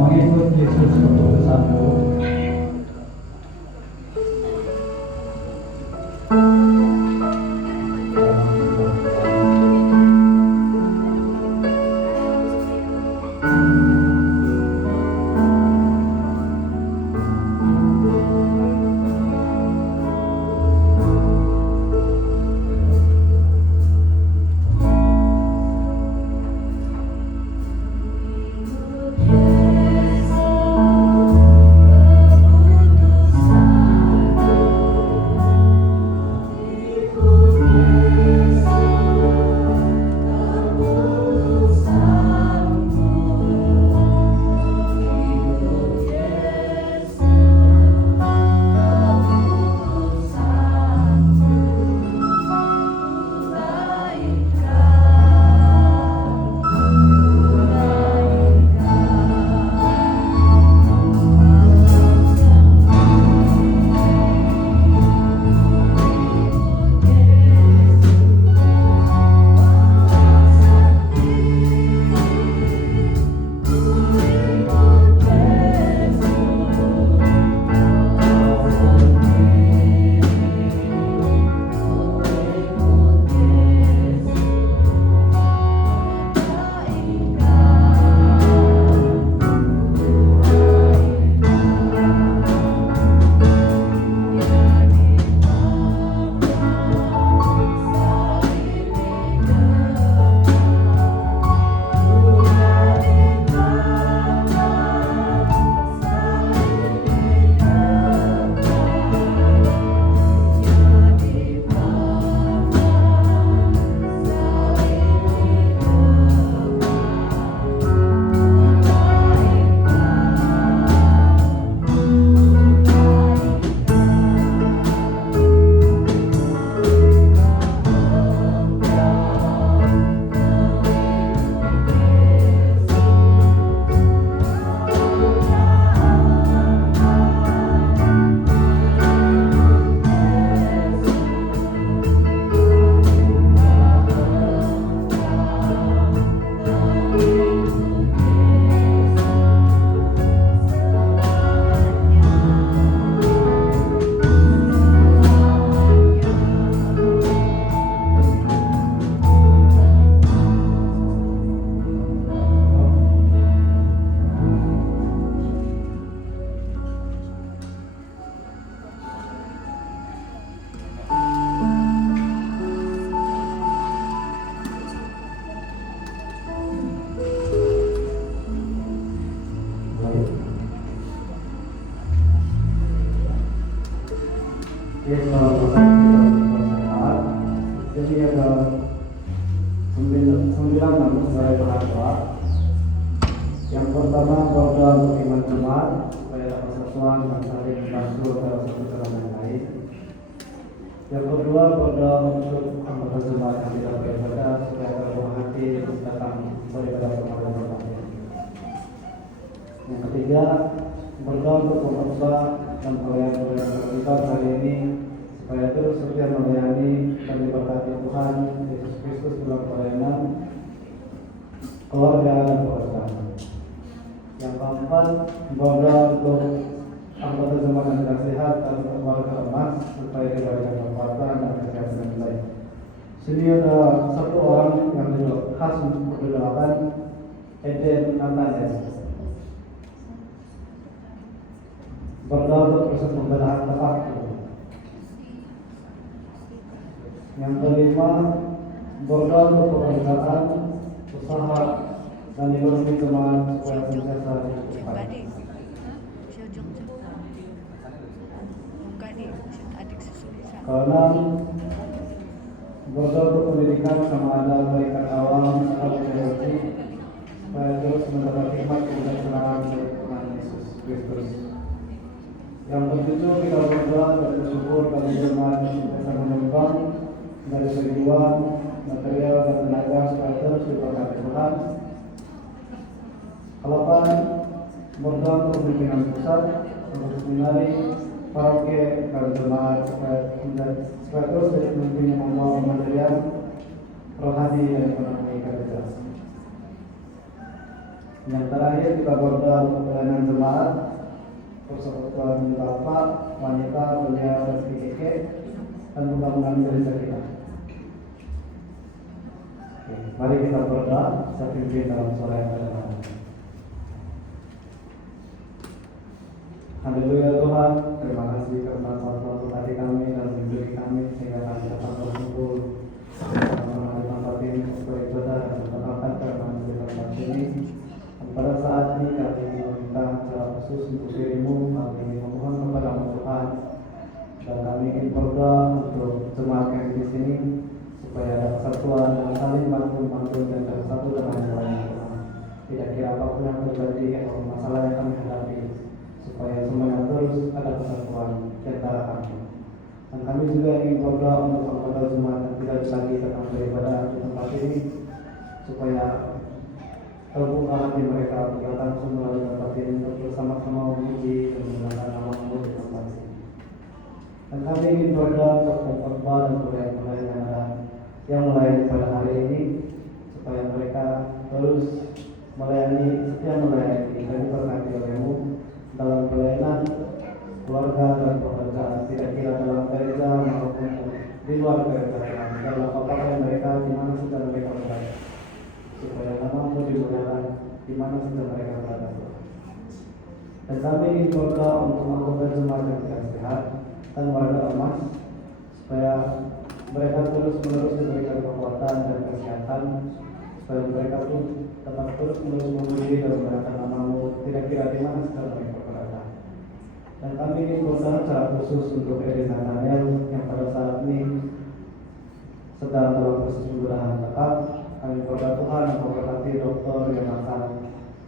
Mengikut Yesus keputusanmu. Jadi ada 9 namun saya berdoa. Yang pertama berdoa untuk iman jemaat supaya persatuan dan saling membantu antara satu sama yang lain. Yang kedua berdoa untuk anggota jemaat yang tidak beribadah supaya terbuka hati untuk datang beribadah kepada Tuhan. Yang ketiga berdoa untuk pemirsa dan pelayan-pelayan terlibat hari ini supaya terus setia melayani dan diberkati Tuhan Yesus Kristus dalam pelayanan keluarga dan pekerjaan. Yang keempat berdoa untuk anggota jemaat yang tidak sehat dan keluarga emas supaya diberikan kekuatan dan kesehatan yang baik. Sini ada satu orang yang khas untuk kedelapan Eden Natanya. Berdoa untuk proses pembelahan tepat. Yang kelima, berdoa untuk pekerjaan, usaha, dan ekonomi jemaat supaya senantiasa dicukupkan. Keenam, berdoa untuk pendidikan sama ada berikan awam atau teologi supaya terus mendapat hikmat kebijaksanaan dari Tuhan Yesus Kristus. Yang ketujuh, kita berdoa dan bersyukur bagi jemaat yang senantiasa menyumbang dari segi uang, material, dan tenaga supaya terus diberkati Tuhan. Kelapan, berdoa untuk pimpinan pusat, untuk seminari, paroki, dan jemaat supaya terus memimpin yang membawa material, rohani, dan ekonomi gereja. Yang terakhir, kita berdoa untuk pelayanan jemaat, persekutuan bapak, wanita, belia, dan PKK, dan pembangunan gereja kita. Mari kita berdoa, saya pimpin dalam sore yang pada. Haleluya Tuhan, terima kasih karena suatu hati kami dan memberi kami sehingga kami dapat berkumpul bersama di tempat ini untuk beribadah dan berdoakan karena di tempat ini. Dan pada saat ini kami meminta secara khusus untuk dirimu, kami memohon kepada-Mu Tuhan, dan kami ingin berdoa untuk jemaat yang di sini supaya ada kesatuan dan saling bantu dan bersatu dengan yang lain. Tidak kira apapun yang terjadi atau masalah yang kami hadapi, supaya semuanya terus ada kesatuan di antara kami. Dan kami juga ingin berdoa untuk anggota jemaat yang tidak lagi datang beribadah di tempat ini, supaya terbuka hati mereka untuk datang semua di tempat ini untuk bersama-sama memuji dan menggunakan nama-Mu di tempat ini. Dan kami ingin berdoa untuk pengkhotbah dan pelayan-pelayan yang melayani pada hari ini, supaya mereka terus melayani, setia melayani dan diberkati oleh-Mu dalam pelayanan keluarga dan pekerjaan, tidak kira dalam gereja maupun di luar gereja, dalam apapun mereka di mana saja mereka berada, supaya nama-Mu dimuliakan di mana saja mereka berada. Dan kami ingin berdoa untuk anggota jemaat yang tidak sehat dan warga emas, supaya mereka terus-menerus diberikan kekuatan dan kesehatan, supaya mereka pun dapat terus-menerus memuji dan memuliakan nama-Mu, tidak kira di mana saja mereka berada. Dan kami ingin berdoa secara khusus untuk Eden Nathaniel yang pada saat ini sedang dalam proses pembedahan tekap. Kami berdoa Tuhan memberkati dokter yang akan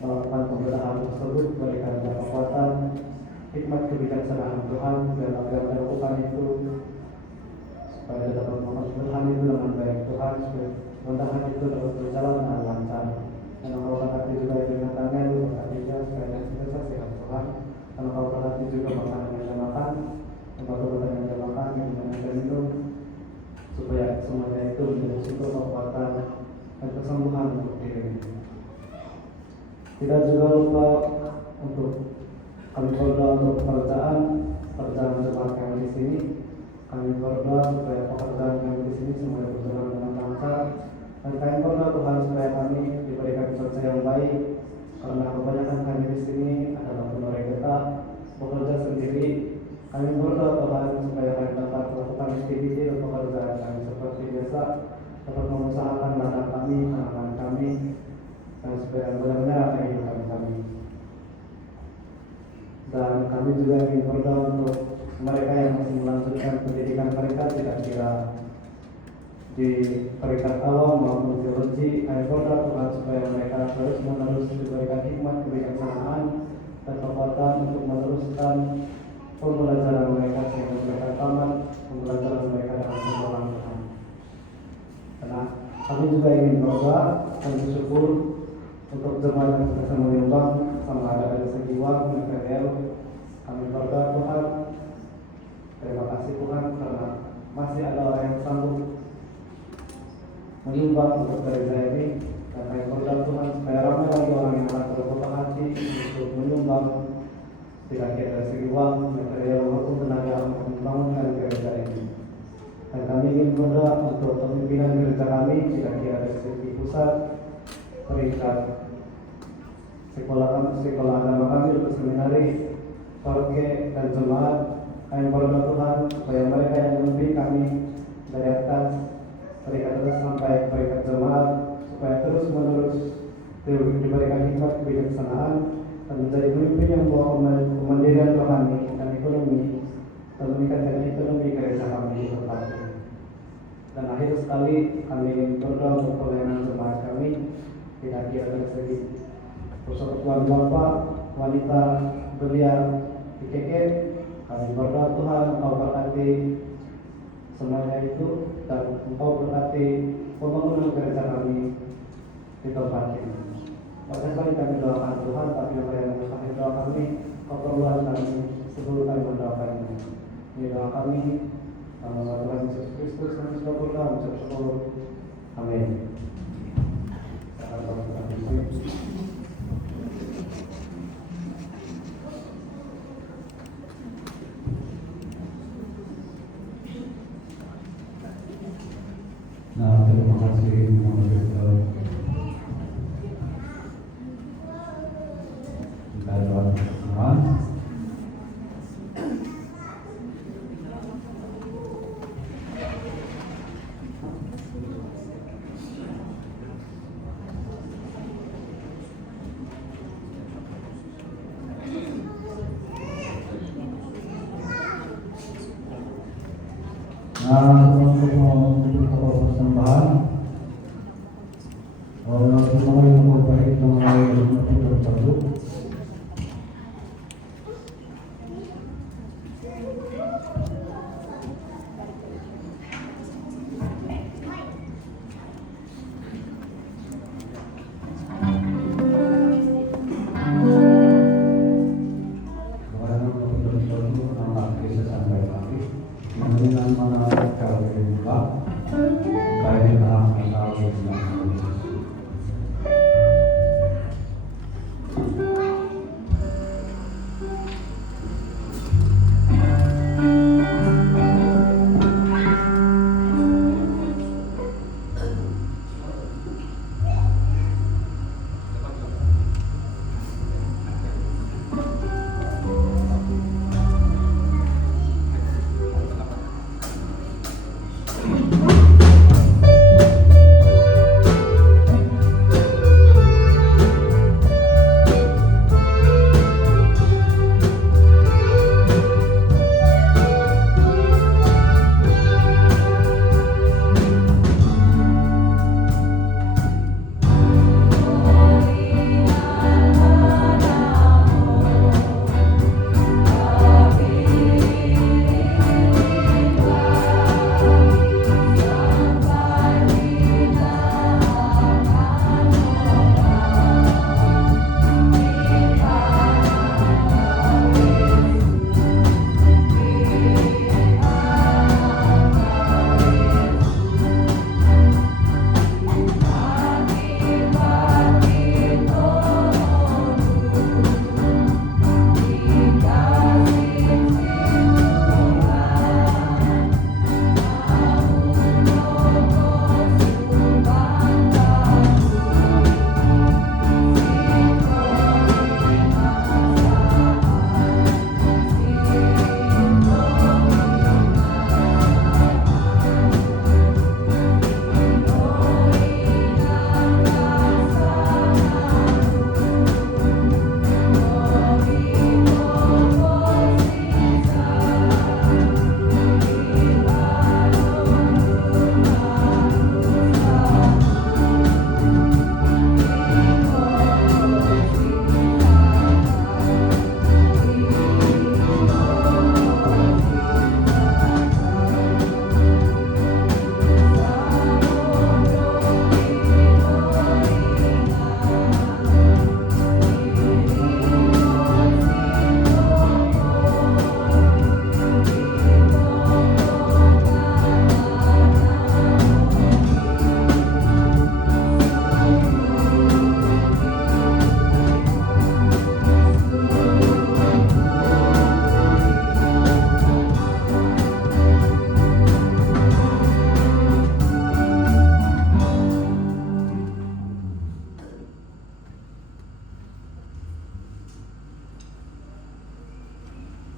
melakukan pembedahan tersebut, berikan dia kekuatan, hikmat kebijaksanaan Tuhan, dan agar melakukan itu supaya dapat melakukan itu dengan baik Tuhan, supaya pembedahan itu dapat berjalan dengan lancar. Dan engkau berkati juga Eden Nathaniel, berkati dia supaya dia senantiasa sehat Tuhan. Dan engkau berkati juga makanan yang dia makan, obat-obatan yang dia makan, minuman yang dia minum, supaya semuanya itu menjadi sumber kekuatan dan kesembuhan untuk diri. Tidak juga lupa untuk kami berdoa untuk pekerjaan jemaat yang di sini. Kami berdoa supaya pekerjaan yang di sini semuanya berjalan dengan lancar. Dan kami berdoa Tuhan supaya kami diberikan kerja yang baik, karena kebanyakan kami di sini adalah penderita bekerja sendiri. Kami berdoa Tuhan supaya kami dapat melakukan aktiviti dan pekerjaan kami seperti biasa, dapat mengusahakan ladang kami, anak-anak kami, dan supaya benar-benar kehidupan kami. Dan kami juga ingin berdoa untuk mereka yang masih melanjutkan pendidikan mereka, tidak kira di peringkat awal maupun teologi. Kami berdoa Tuhan supaya mereka terus-menerus diberikan hikmat kebijaksanaan dan kekuatan untuk meneruskan pembelajaran mereka sehingga mereka tamat pembelajaran mereka dalam pertolongan Tuhan. Karena kami juga ingin berdoa dan bersyukur untuk jemaat yang bisa menyumbang sama ada dari segi uang dan material. Kami berdoa Tuhan, terima kasih Tuhan karena masih ada orang yang sanggup menyumbang untuk gereja ini. Dan kami berdoa Tuhan supaya ramai lagi orang yang akan berbuka hati untuk menyumbang, tidak kira dari segi uang, material maupun tenaga untuk membangunkan gereja ini. Dan kami ingin berdoa untuk pemimpinan gereja kami, kira-kira dari pusat, peringkat sekolah agama kami, untuk seminari, sorge, dan jemaat. Kami berdoa Tuhan supaya mereka yang memimpin kami dari atas peringkat atas sampai peringkat jemaat, supaya terus menerus diberikan hikmat kebijaksanaan dan menjadi pemimpin yang membawa kemandirian rohani dan ekonomi, dan meningkatkan ekonomi gereja kami di tempat ini. Dan akhir sekali kami ingin berdoa untuk pelayanan jemaat kami, kira-kira dari segi persekutuan Bapak, wanita, belia, IKK. Kami berdoa Tuhan, Engkau berkati semuanya itu, dan Engkau berkati pembangunan gereja kami di tempat ini. Pada sekali kami doakan Tuhan, tapi apa yang kami doa kami, keperluan kami sebelum kami mendoakannya. Ini doa kami, nama Tuhan Yesus Kristus, kami sudah berdoa, bersyukur. Amin. Nah, terima kasih Moderator. Kita doa bersama. Nah, untuk persembahan, Allah semua yang memperbaiki mengenai hidup tersebut.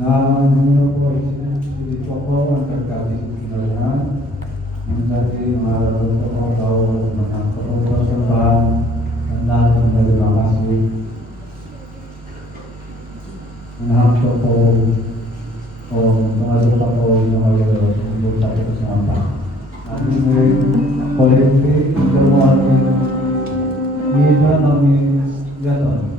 na ninyo po ito po ang pagkakasinalan menjadi mengalami tahu tentang persembahan dan terima kasih menghapus po mengajar po mengajar untuk satu kesempatan ini kolektif semua ini kami jatuh.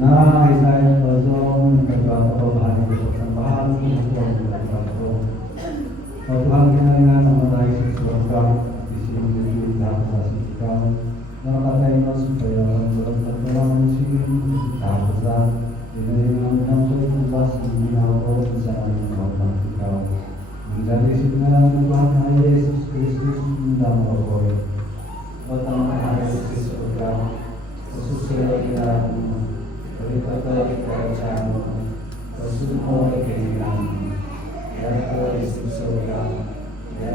Nah, saya kosong beberapa hari persembahan untuk beberapa. Tuhan kita dengan mengenai surga di sini kita saksikan. Maka kita supaya berterang sini kita besar. Ini yang tugas ini Allah bisa menguatkan kita. Menjadi sinar Tuhan Yesus Kristus dan berkori. Pertama hari surga sesuai dengan tetap percaya bersyukur dengan ya Kristus surga ya